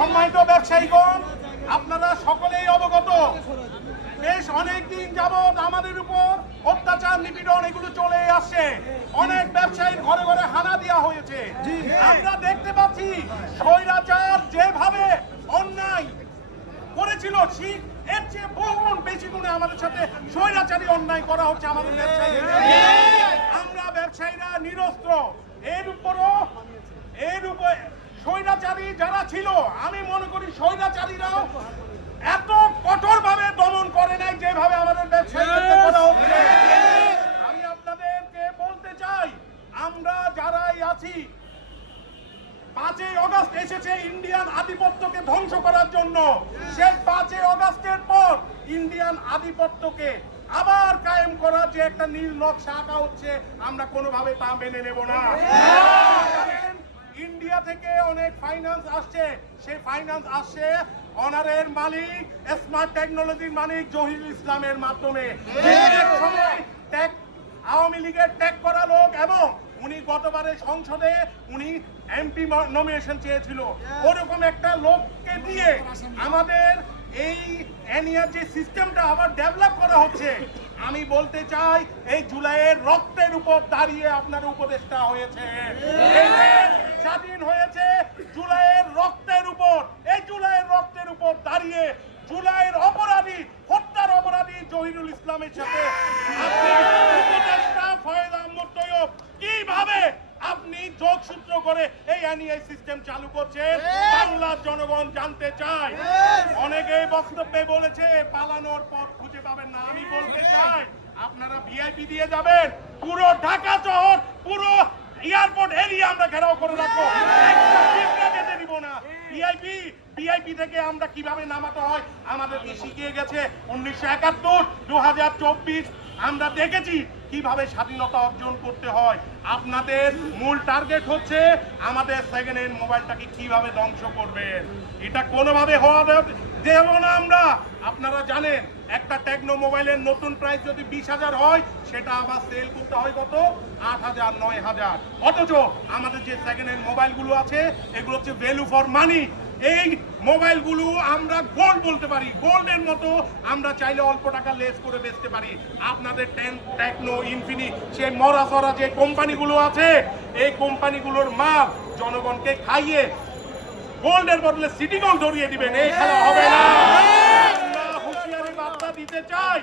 সম্মানিত ব্যবসায়ীগণ, আপনারা সকলেই অবগত, বেশ অনেকদিন যাবৎ আমাদের উপর অত্যাচার নিপীড়ন এগুলো চলে আসছে। অনেক ব্যবসায়ীর ঘরে ঘরে হানা দেওয়া হয়েছে। আমরা দেখতে পাচ্ছি স্বৈরাচার যেভাবে অন্যায় করেছিল, এর চেয়ে বহুগুণ বেশি গুণে আমাদের সাথে স্বৈরাচারী অন্যায় করা হচ্ছে আমাদের ব্যবসায়ীদের। আমরা ব্যবসায়ীরা নিরস্ত্র। এর উপরে স্বৈরাচারী যারা ছিল, আমি মনে করি স্বৈরাচারীরাও এত কঠোরভাবে দমন করে নাই যেভাবে আমাদের ব্যবসায়ীদেরকে করা হচ্ছে। আমি আপনাদেরকে বলতে চাই, আমরা যারাই আছি, 5ই আগস্ট এসেছে ইন্ডিয়ান আধিপত্যকে ধ্বংস করার জন্য। সেই 5ই আগস্টের পর ইন্ডিয়ান আধিপত্যকে আবার কায়েম করার যে একটা নীল নকশা আঁকা হচ্ছে, আমরা কোনোভাবে তা মেনে নেব না। ইন্ডিয়া থেকে অনেক ফাইন্যান্স আসছে, সেই ফাইন্যান্স আসছে অনারের মালিক, স্মার্ট টেকনোলজির মালিক জহিরুল ইসলামের মাধ্যমে। আওয়ামী লীগের ট্যাগ করা লোক, এবং উনি গতবারে সংসদে উনি এমপি নমিনেশন চেয়েছিল। ওরকম একটা লোককে দিয়ে আমাদের এই এনিয়ার যে সিস্টেমটা আবার ডেভেলপ করা হচ্ছে। আমি বলতে চাই, এই জুলাইয়ের রক্তের উপর দাঁড়িয়ে আপনার উপদেষ্টা হয়েছে, স্বাধীন হয়েছে জুলাইয়ের রক্তের উপর। এই জুলাইয়ের রক্তের উপর দাঁড়িয়ে জুলাইয়ের অপরাধী, হত্যার অপরাধী জহিরুল ইসলামের সাথে উপদেষ্টা ফয়েজ আহমদ তৈয়ব কিভাবে আপনি যোগসূত্র করে এই এনআইএ সিস্টেম চালু করছেন, বাংলার জনগণ জানতে চায়। অনেকেই বক্তব্যে বলেছে পালানোর পথ খুঁজে পাবেন না। আমি বলতে চাই, আপনারা ভিআইপি দিয়ে যাবেন, পুরো ঢাকা শহর, পুরো এয়ারপোর্ট এরিয়া আমরা ঘেরাও করে রাখবো, যেতে দিব না। ভিআইপি থেকে আমরা কিভাবে নামাতে হয় আমাদেরকে শিখিয়ে গেছে 1971, 2024 আমরা দেখেছি কিভাবে স্বাধীনতা অর্জন করতে হয়। আপনাদের মূল টার্গেট হচ্ছে আমাদের সেকেন্ড হ্যান্ড মোবাইলটাকে কিভাবে ধ্বংস করবেন। এটা কোনোভাবে হওয়া দেব না আমরা। আপনারা জানেন, একটা টেকনো মোবাইলের নতুন প্রাইস যদি 20,000 হয়, সেটা আবার সেল করতে হয় কত? 8,000, 9,000। অথচ আমাদের যে সেকেন্ড হ্যান্ড মোবাইলগুলো আছে, এগুলো হচ্ছে ভ্যালু ফর মানি। এই মোবাইলগুলো আমরা গোল্ড বলতে পারি, গোল্ডের মতো আমরা চাইলে অল্প টাকা লেস করে বেচতে পারি। আপনাদের টেকনো, ইনফিনিক্স, সেই মরাসরা যে কোম্পানিগুলো আছে, এই কোম্পানিগুলোর মাল জনগণকে খাইয়ে গোল্ডের বদলে সিটি গোল্ড ধরিয়ে দিবেন। এই খেলা হবে না। হুঁশিয়ারি বার্তা দিতে চাই,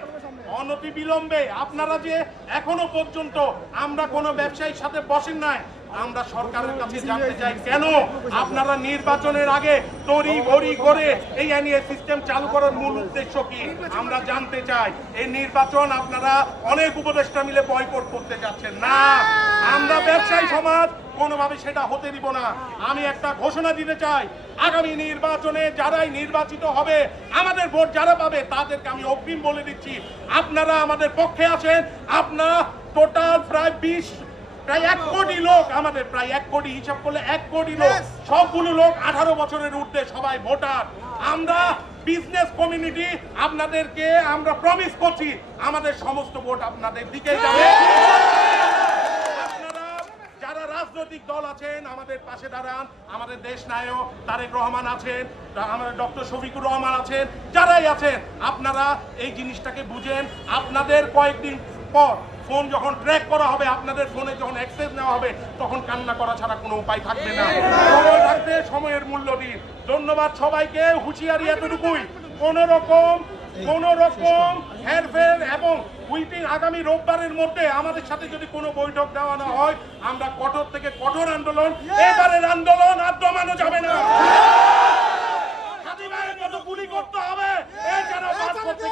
অনতি বিলম্বে আপনারা যে এখনো পর্যন্ত আমরা কোনো ব্যবসায়ীর সাথে বসেন নাই, আমরা সরকারের কাছে জানতে চাই কেন আপনারা নির্বাচনের আগে তড়িঘড়ি করে এই এনআইএ সিস্টেম চালু করার মূল উদ্দেশ্য কি আমরা জানতে চাই। এই নির্বাচন আপনারা অনেক উপদেষ্টা মিলে বয়কট করতে যাচ্ছেন না। আমরা ব্যবসায়ী সমাজ কোনোভাবে সেটা হতে দিব না। আমি একটা ঘোষণা দিতে চাই, আগামী নির্বাচনে যারাই নির্বাচিত হবে, আমাদের ভোট যারা পাবে, তাদেরকে আমি অগ্রিম বলে দিচ্ছি, আপনারা আমাদের পক্ষে আছেন। আপনারা টোটাল প্রায় 1 কোটি লোক, আমাদের প্রায় 1 কোটি, হিসাব করলে 1 কোটি লোক, সবগুলো লোক 18 বছরের ঊর্ধ্বে, সবাই ভোটার। আমরা বিজনেস কমিউনিটি, আপনাদেরকে আমরা প্রমিস করছি আমাদের সমস্ত ভোট আপনাদের দিকে যাবে। আপনারা যারা রাজনৈতিক দল আছেন, আমাদের পাশে দাঁড়ান। আমাদের দেশ নায়ক তারেক রহমান আছেন, আমাদের ডক্টর শফিকুর রহমান আছেন, যারাই আছেন, আপনারা এই জিনিসটাকে বুঝেন। আপনাদের কয়েকদিন পর ফোন যখন ট্র্যাক করা হবে, আপনাদের ফোনে যখন অ্যাক্সেস নেওয়া হবে, তখন কান্না করা ছাড়া কোনো উপায় থাকবে না। সময় থাকতে সময়ের মূল্য দিন। ধন্যবাদ সবাইকে। হুঁশিয়ারি এতটুকুই, কোন রকম হেরফের এবং উইপিং আগামী রোববারের মধ্যে আমাদের সাথে যদি কোনো বৈঠক দেওয়া না হয়, আমরা কঠোর থেকে কঠোর আন্দোলন, এবারের আন্দোলন আর দমানো যাবে না। স্বাধীনের মতো গুলি করতে হবে, এছাড়া বাদ করতে